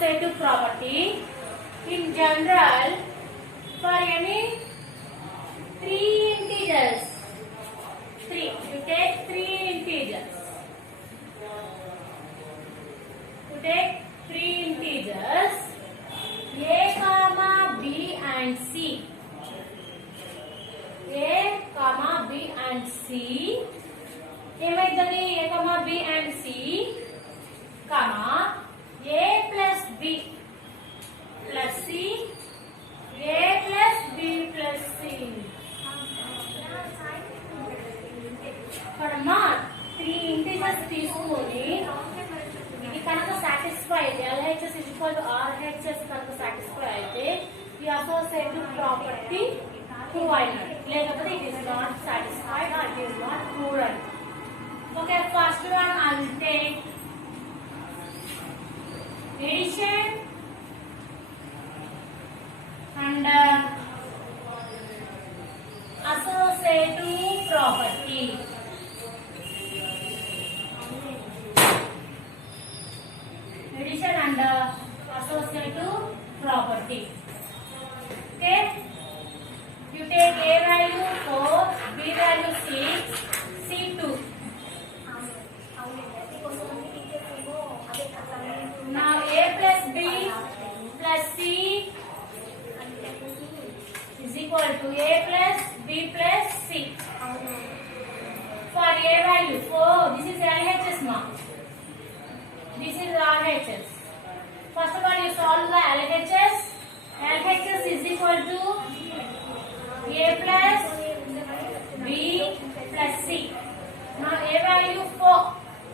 associative property. In general, for any three integers, you take three integers. You take three integers a comma b and c. A comma b and c. ఏమైతది a comma b and c comma a plus b plus c a plus b plus c. ఇక్కడ three integers తీసుకొని ఇది కనుక satisfy అయితే LHS RHS కనుక satisfy అయితే ఈ associative property prove అయినట్టు, లేకపోతే it is not satisfied or it is not proven. Okay, first one I will take addition and associative property. Addition and associative property. Okay, you take a value 4, b value 6, c 2. Now a plus b plus c is equal to a plus b plus c. For a value 4, this is LHS mark. This is RHS. First of all, you solve the LHS. LHS is equal to a plus b plus c. Now a value 4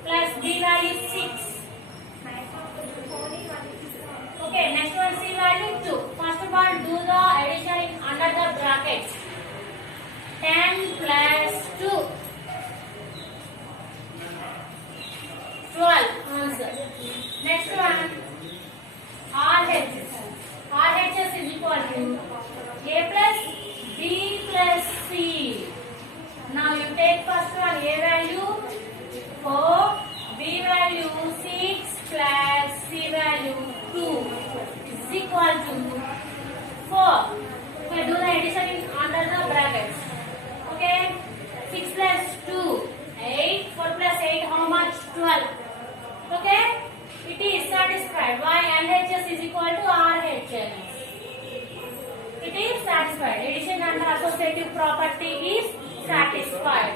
plus b value 6. Okay, next one c value 2. First of all, do the addition under the brackets. 10 plus 2. 12 answer. Next one RHS. RHS is equal to a plus b plus c. Now you take first one a value 4, b value 6 plus c value 2 is equal to 4. Okay, do the addition under the brackets. Okay, 6 plus 2 8, 4 plus 8 how much? 12. Okay, it is satisfied. Why? LHS is equal to RHS. It is satisfied. Addition and associative property is satisfied.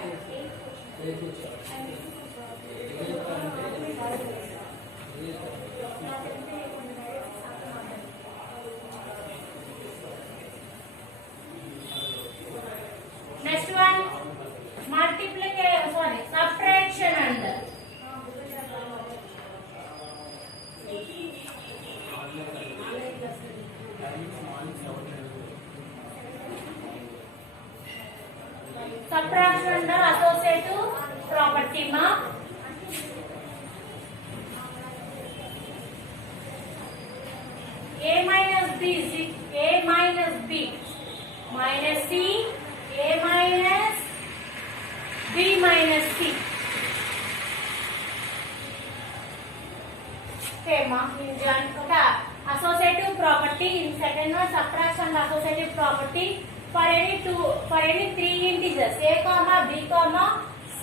Next one, subtraction and subtraction under associative property mark. A minus b is a minus b minus c, a minus b minus c. Okay, ma. Associative property in second one, subtraction and associative property for any three integers a comma b comma c.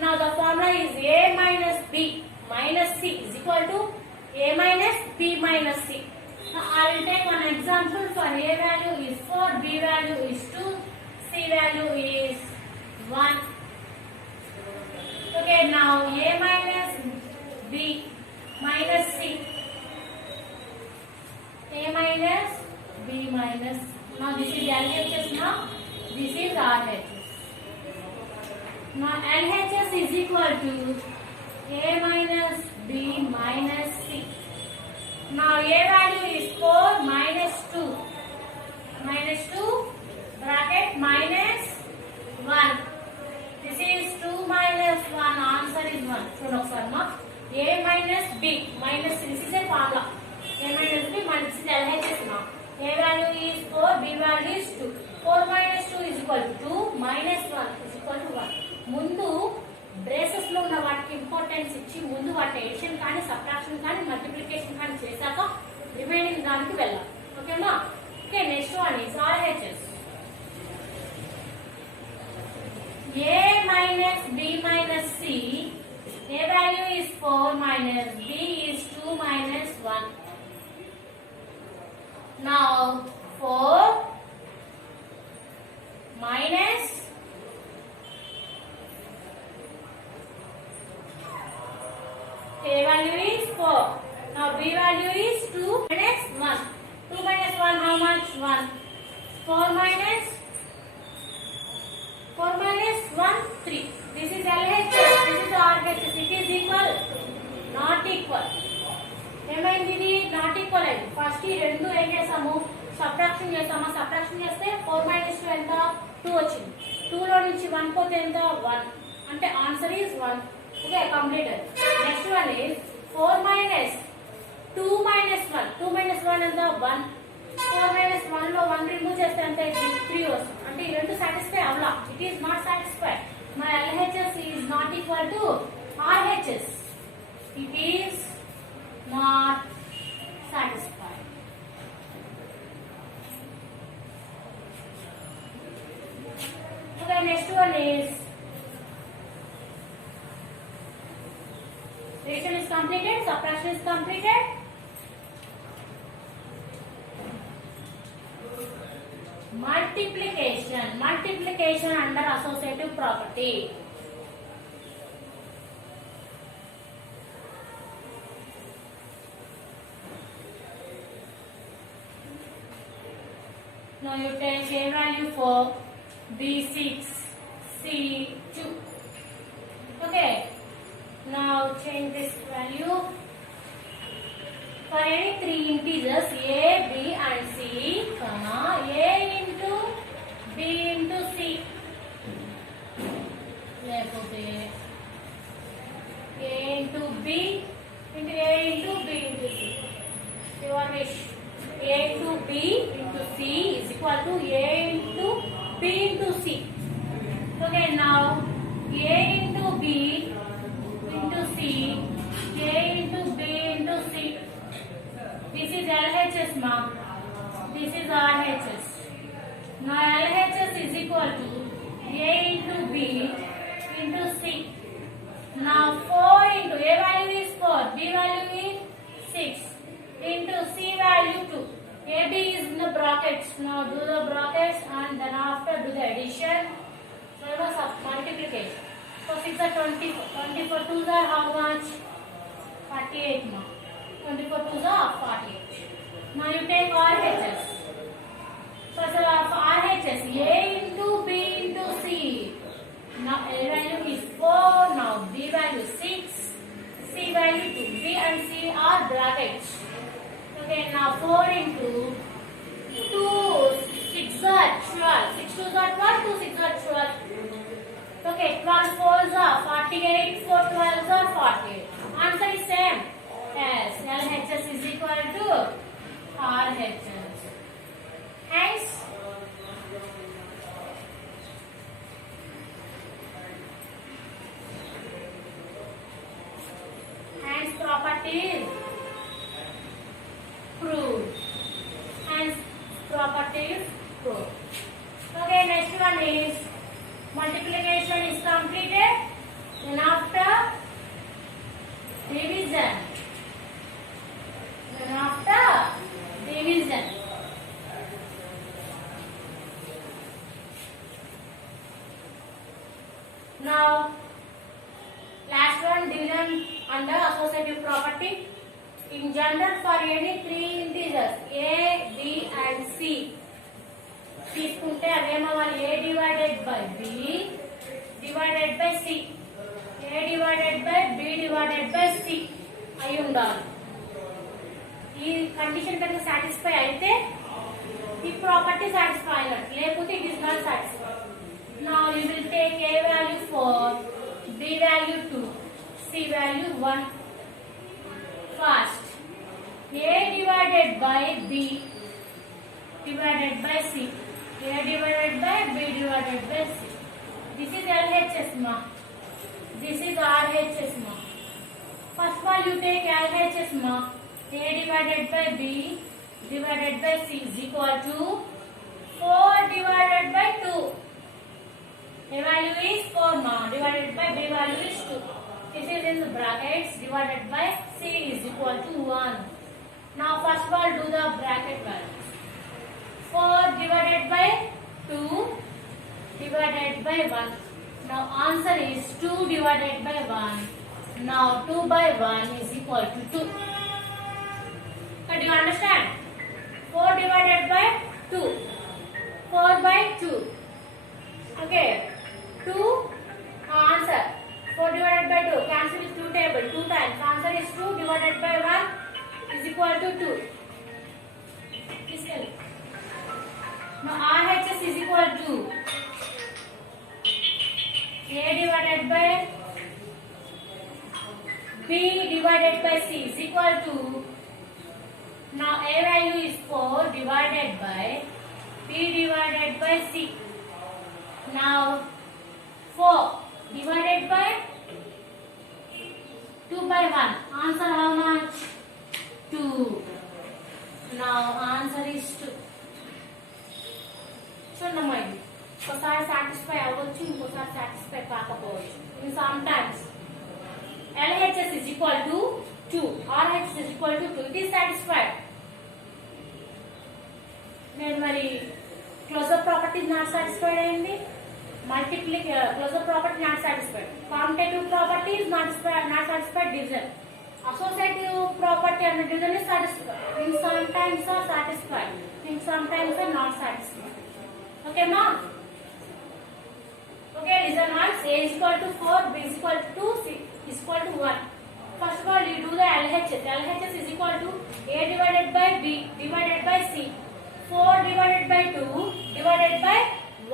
Now the formula is a minus b minus c is equal to a minus b minus c. Now I will take one example. For a value is 4, b value is 2, c value is 1. Okay, now a minus b minus c, a minus b minus. Now this is LHS. Now this is RHS. Now LHS is equal to a minus b minus c. Now a value is 4 minus 2 bracket minus 1. This is 2 minus 1. Answer is 1. So a minus b minus, this is a formula. A minus b minus, this is LHS now. A value is 4, b value is 2. 4 minus 2 is equal to 2, minus 1 is equal to 1. ముందు braces లో ఉన్న వాటికి importance ఇచ్చి ముందు వాటి edition కానీ subtraction కానీ multiplication కానీ చేశాక C. A value is 4 minus B is 2 minus 1. Now 4 minus A value is 4. Now B value is 2 minus 1. 2 minus 1 how much? 1. 4 minus 1 3. This is LHS. This is RHS. It is equal. Not equal. ఏమైంది ఇది not equal అయింది. First ఈ రెండు ఏం చేసాము subtraction చేసాము. Subtraction చేస్తే 4 - 2 ఎంత 2 వచ్చింది. 2 లో నుంచి 1 పోతే ఎంత 1 అంటే answer is 1. Okay completed. Next one is 4 - 2 - 1. 2 - 1 ఎంత 1. 4 - 1 లో 1 రిమూవ్ చేస్తే ఎంత 3 వస్తుంది. అంటే ఈ రెండు సాటిస్ఫై అవ్వలా. It is not satisfied. My LHS is not equal to RHS. It is not satisfied. Okay, next one is addition is completed, subtraction is completed. Multiplication under associative property. Now you take A value 4, B 6, C 2. Okay. Now change this value for any three integers A, B and C, comma A into B into C. లేకపోతే A into B into A into B into C. Your wish. A into B into C is equal to A into B into C. Okay, now A into B into C, A into B into C. This is LHS ma. This is RHS. Now LHS is equal to A into B into C. Now 4 into A value is 4, B value is 6 into C value 2. AB is in the brackets. Now do the brackets and then after do the addition. So multiplication. So 6 are 24. 24 2s are how much? 48 ma. 24 2s are 48. Now you take RHS. So RHS A into B into C. Now A value is 4. Now B value 6. C value 2. B and C are brackets. Okay, now 4 into 2, 6 are 12. 6 2s are 12, 2 6 are 12. Okay, 12 4s are 48, 4 12s are 48. Answer is same. Yes, LHS is equal to RHS. Hence, properties proved. Hence properties proved. Okay, next one is multiplication is completed. Then after division. Now last one division under associative property. In general for any three integers A, B and C తీసుకుంటే అదేమవ్వాలి A divided by B divided by C, A divided by B divided by C అయి ఉండాలి. ఈ condition కనుక satisfy అయితే ఈ property satisfy అయినట్టు, లేకపోతే it is not satisfy. Now you will take A value 4, B value 2, C value 1. First, A divided by B divided by C, A divided by B divided by C. This is LHS ma. This is RHS ma. First of all you take LHS ma. A divided by B divided by C is equal to 4 divided by 2. A value is 4 ma, divided by B value is 2. This is in the brackets, divided by C is equal to 1. Now first of all do the bracket values. 4 divided by 2 divided by 1. Now answer is 2 divided by 1. Now 2 by 1 is equal to 2. So do you understand? 4 divided by 2. 4 by 2. Okay. 2 answer. 4 divided by 2. Cancel with 2 table. 2 times. Answer is 2 divided by 1 is equal to 2. Listen. Now RHS is equal to A divided by B divided by C is equal to, now A value is 4 divided by B divided by C. Now 4 divided by 2 by 1. Answer how much? 2. Now answer is 2. చూడమ్మా ఇది ఒకసారి satisfy అవ్వచ్చు, ఇంకోసారి satisfy కాకపోవచ్చు. In some times LHS is equal to 2, RHS is equal to 2. It is satisfied. నేను మరి closure property not satisfied అయింది, closure property not satisfied, commutative property is not satisfied, division, associative property and division is satisfied. In some times are satisfied, in some times are not satisfied. Okay ma? Okay, listen once. A is equal to 4, B is equal to 2, C is equal to 1. First of all you do the LHS. LHS is equal to A divided by B divided by C. 4 divided by 2 divided by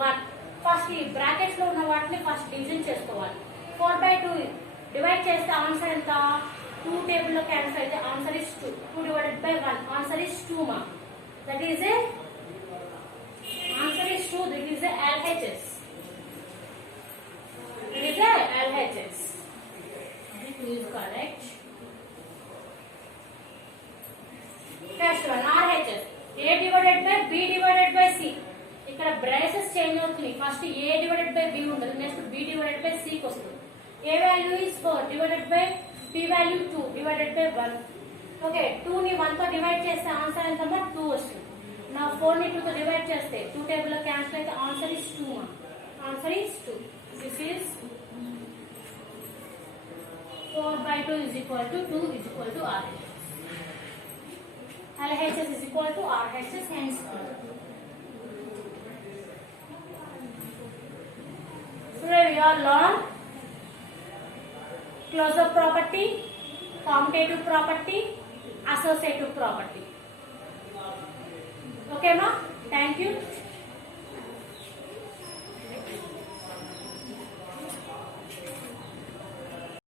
1. First ఈ brackets లో ఉన్న వాటిని first division చేసుకోవాలి. 4 by 2 divide చేస్తే answer ఎంత? 2 table లో cancel అయితే answer is 2. 2 divided by 1 answer is 2 ma. That is a answer is 2. This is a LHS. It is a LHS. This is correct. First one RHS. A divided by B divided by C. ఇక్కడ braces change అవుతుంది. First A divided by B ఉంటుంది, next B divided by C కి వస్తుంది. A value is 4 divided by B value 2 divided by 1. Okay, 2 ని 1 తో divide చేస్తే answer ఎంతమ్మా? 2 వస్తుంది. Now 4 ని 2 తో డివైడ్ చేస్తే 2 టేబుల్ లో క్యాన్సిల్ అయితే answer is 2 ma. Answer is 2. This is 4 by 2 is equal to 2 is equal to RHS. LHS is equal to RHS, hence today we are learn closure property, commutative property, associative property. Okay ma? Thank you.